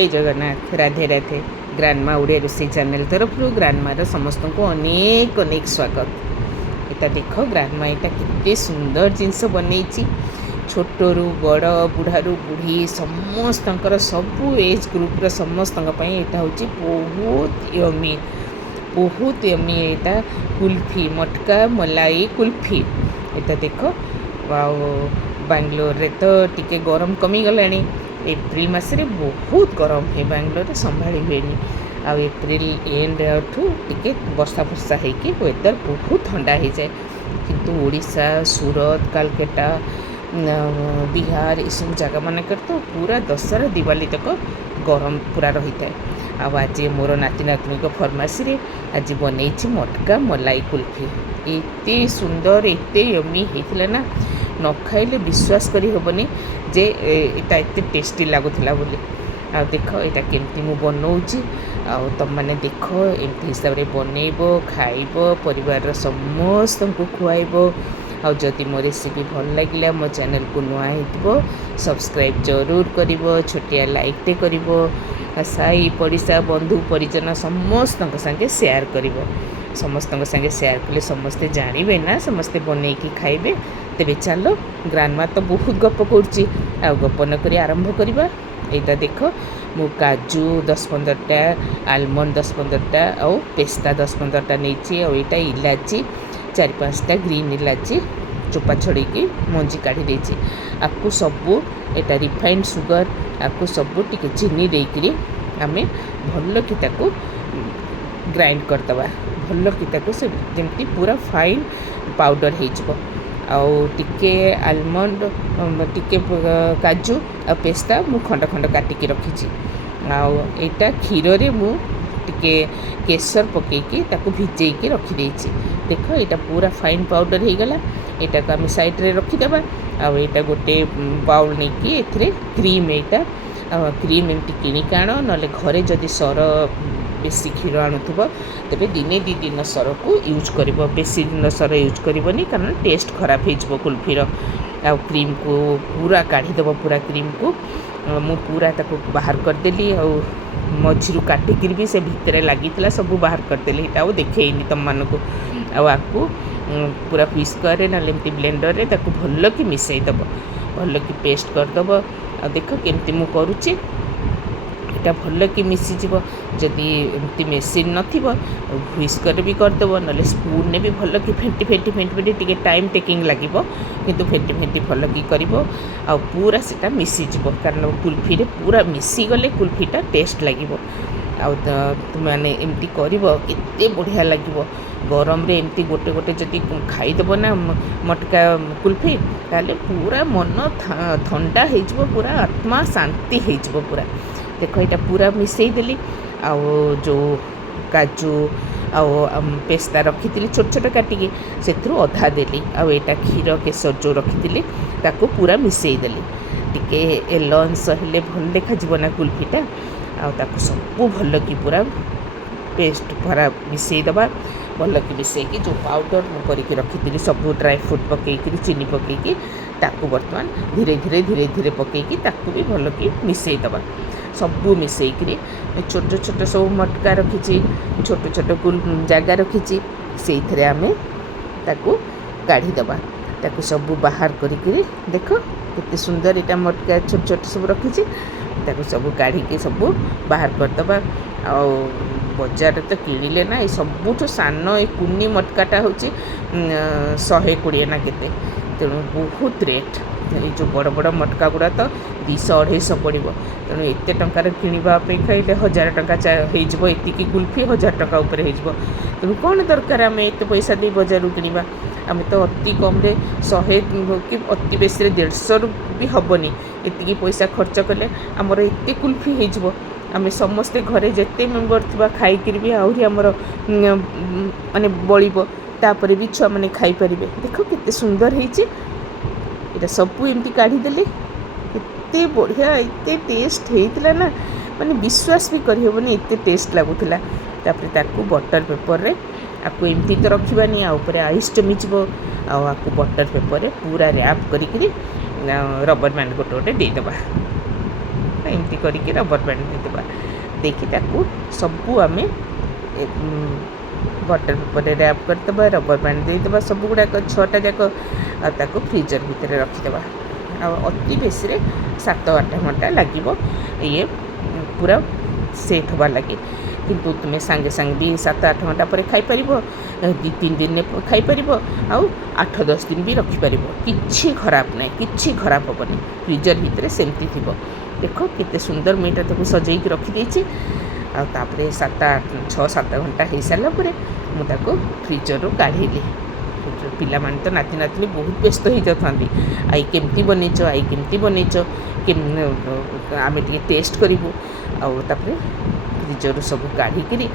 जय जगन्नाथ राधे राधे ग्रांडमा ओडिया रोषे चैनल तरफ ग्रांडमार समस्त को अनेक अनेक स्वागत। एटा देख ग्रांडमा एटा कितने सुंदर जिनस बनई छोटू बड़ बुढ़ारू बुढ़ी समस्त सबू एज ग्रुप समस्त यहाँ हूँ बहुत यमी यहाँ कुल्फी मटका मलाई कुल्फी यहाँ देख बांग्लोर रे तो टिके गरम कमी गला एप्रिल मसरे बहुत गरम है बांग्लोर संभाली हुए आ एप्रिल एंड टिके वर्षा फर्षा होगी वेदर बहुत ठंडा हो जाए किंतु ओडिशा सूरत कालकाटा बिहार ये सब जगह मानक तो पूरा दशहरा दिवाली तक गरम पूरा रही है। आज मोर नाती नातनी फरमासी रे आज बनई मटका मलाई कुल्फी एते सुंदर एते यमी होता ना न खाइले विश्वास करी हेबनी जे एटा एते टेस्टी लगुला बोली। आ देख यहाँ केमती मु बनाऊँगी तुम मैंने देख एमती हिसाब से बनइब खाइब परिवार समस्त को खुआब। आदि मो रेसिपी भल लगे मो चैनल को नुआ हो सब्सक्राइब जरूर कर छोटिया लाइकटे कर साई पड़िशा बंधु परिजन समस्त संगे शेयर कर समस्त संगे शेयर कले समस्ते जानवे ना समस्ते बनईकी खाइबे। तेरे चलो ग्रांडमा तो बहुत गप करुच्ची आ गप नक आरंभ करवा। यहाँ देख मु काजू 10-15टा आलमंड 10-15टा और पेस्ता 10-15टा नहीं आईटा इलाची 4-5टा ग्रीन इलाची चोपा छड़ी मंजी काढ़ी देची आपको सबू एटा रिफाइंड सुगर आपको सबू टिके चीनी देकरी आमे भल कि ताको ग्राइंड करदबा भल कि ताको से जमती पूरा फाइन पाउडर हो आउ टिके आलमंड टिके काजू आ पेस्ता मु खंड खंड काटिकी रखी आउ एटा क्षीर रे मु टिके केसर पकईकी ताको भिजेकी रखी देछि। देख यहाँ पूरा फाइन पाउडर हो गला यहाँ को आम साइड रे रखीदेवा आउ यहाँ गोटे बाउल नहीं कि एथिरे क्रीम यहाँ क्रीम एमती किणिक आण ना घरे जदि सर बेसी क्षीर आणुव तेरे दिने दी दिन सर को यूज कर बेसी दिन सर यूज करनी कारण टेस्ट खराब हो कुल्फीर आ क्रीम को पूरा काढ़ीदेव पूरा क्रीम को मु पूरा ताको बाहर करदेली आ मझी काटिक भी से भितर लगी सब बाहर करदेली यहाँ देखनी तुम मानक आपको पूरा व्हिस्कर ना एमती ब्लेंडर रे ताको भल कि मिसईदेव भल कि पेस्ट करदेव आ देख केमती मु करुच्ची यहाँ भल कि मिसीज जदि एमती मेसीन नथिबो व्हिस्कर भी करदेव ना स्पून ने भी भल कि फेंटी फेंटी फेंटी फेंटी टिके टाइम टेकिंग लगिबो किंतु फेंटी फेंटी भल कि करिवो आ पूरा सेटा मिसीज कारण कुल्फी रे पूरा मिसी गले कुल्फीटा टेस्ट लगिबो आ तुमने एमती करिवो केते बढ़िया लगिबो गरम रे एमती गोटे गोटे जदि खाईदेव ना मटका कुल्फी ताले पूरा मन ठंडा हो पूरा आत्मा शांति हो पूरा। देख यहाँ पूरा मिसईदेली आउ जो काजू आउ पेस्ता रखी छोट छोट काटिकी से अधा देली आउ यहाँ क्षीर केसर जो रखी ताको पूरा मिसईदेली टिके येलो अंश हेले भल देखा ना कुल्फीटा आउ ताको सबू भल कि पूरा पेस्ट भरा मिसईदबा भल कि मिसईकी जो पाउडर करके रखी सब ड्राई फ्रूट पकईकी चीनी पकईकी ताकू बर्तमान धीरे धीरे धीरे धीरे पकईकी ताकू भी भल कि मिसईदबा सबू मिसईकरी छोट छोट सब मटका रखी छोट छोट जगह रखी से आम ताकू काढ़ीदबा ताकू सबू बाहर करी देख केते सुंदर यहाँ मटका छोट छोट सब रखी ताकू सबू काढ़ी सबू बाहर करदबा आ बजार तो किणिले ना सबुठ सान ये कुनी मटकाटा हूँ 120 ना केते तेणु बहुत रेट ये जो बड़ बड़ मटका गुड़ा तो 200-250 पड़ो तेणु एत टंकार किणवा अपेक्षा ये 1000 टंका होती कुल्फी 1000 टंका उपर हो तेणु कौन दरकार आम एत पैसा दे बजार किणवा आम तो अति कम 100 कि अति बेसी 150 भी हेनी एति पैसा खर्च कले आमर एत कुल्फी हो आम समस्ते घरे जिते मेम्बर थी खाई भी आहरी आमर माने बड़ो तापर भी छुआ मैंने खाईपारे। देख केते सुंदर होता सबू एमती काढ़ीदेली एते बढ़िया एते टेस्ट होता ना माने विश्वास भी करहबनी एते टेस्ट लगुला। तापर ताकू बटर पेपर रे आपको एमती तो रखबानी आउपर आइस जमीज आपको बटर पेपर रे पूरा रैप करी रबर बैंड गोटे गोटे देदेबा एमती करके रबर बैंड देदेबा देखिए ताकू सबू आम बटर पेपर रैप करदे रबर बैंड देदेबा सब गुड़ाक 6टा जाक ताको फ्रीजर भितर रखीदे अति बेसी 7-8 घंटा लगे ये पूरा सेट होगा लगे किंतु तुम्हें सांगे सांगे भी 7-8 घंटा पर खाईपर 2-3 दिन खाईपर आउ 8-10 दिन भी रखिपर कि खराब ना कि खराब हेनी फ्रीजर भितर सेमती थी देख केते सुंदर मुझे ताको सजेक रखीदे आतापर 6-7 घंटा हो सारापर मुझे फ्रीजर काढ़ी पिला माने तो नाती नातनी बहुत व्यस्त हो जाती आई केमती बनईच आई केमती बनईच आम टेस्ट करूँ आउे फ्रीजर सब काढ़ी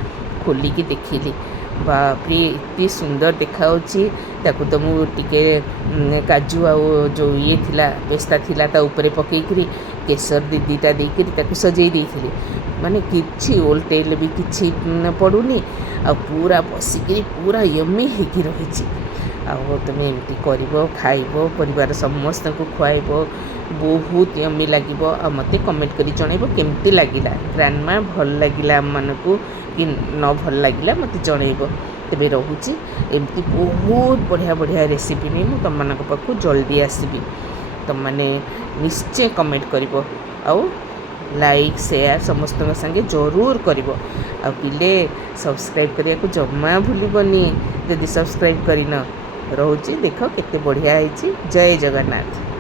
खोलिकी देखिली बापरे इतनी सुंदर देखा ताकू तो मुझे काजू आ जो ये थिला पेस्ता थिला ता ऊपर पकईकरी केसर दीटा देकर सजई देती माने किछि ओल्टेल भी किछि पड़ूनी आ पूरा बसिकी पूरा यम्मी होगी रही तुम एमती कर खाइब परिवार समस्त को खुआब बहुत यम्मी लगे मत कमेंट कर जनइब केमती लगिला ग्रांडमा भल लगिला आम मानकू कि न भल लगिला मत जनइब तेरे रोचे एमती बहुत बढ़िया बढ़िया रेसिपी नहीं मुझे तुम मान पाक जल्दी आसबि तुम मैंने निश्चय कमेंट कर लाइक शेयर समस्त संगे जरूर कर पिले सब्सक्राइब करने को जमा भूलबनी जदि सब्सक्राइब करन रोचे देख केते बढ़िया है। जय जगन्नाथ।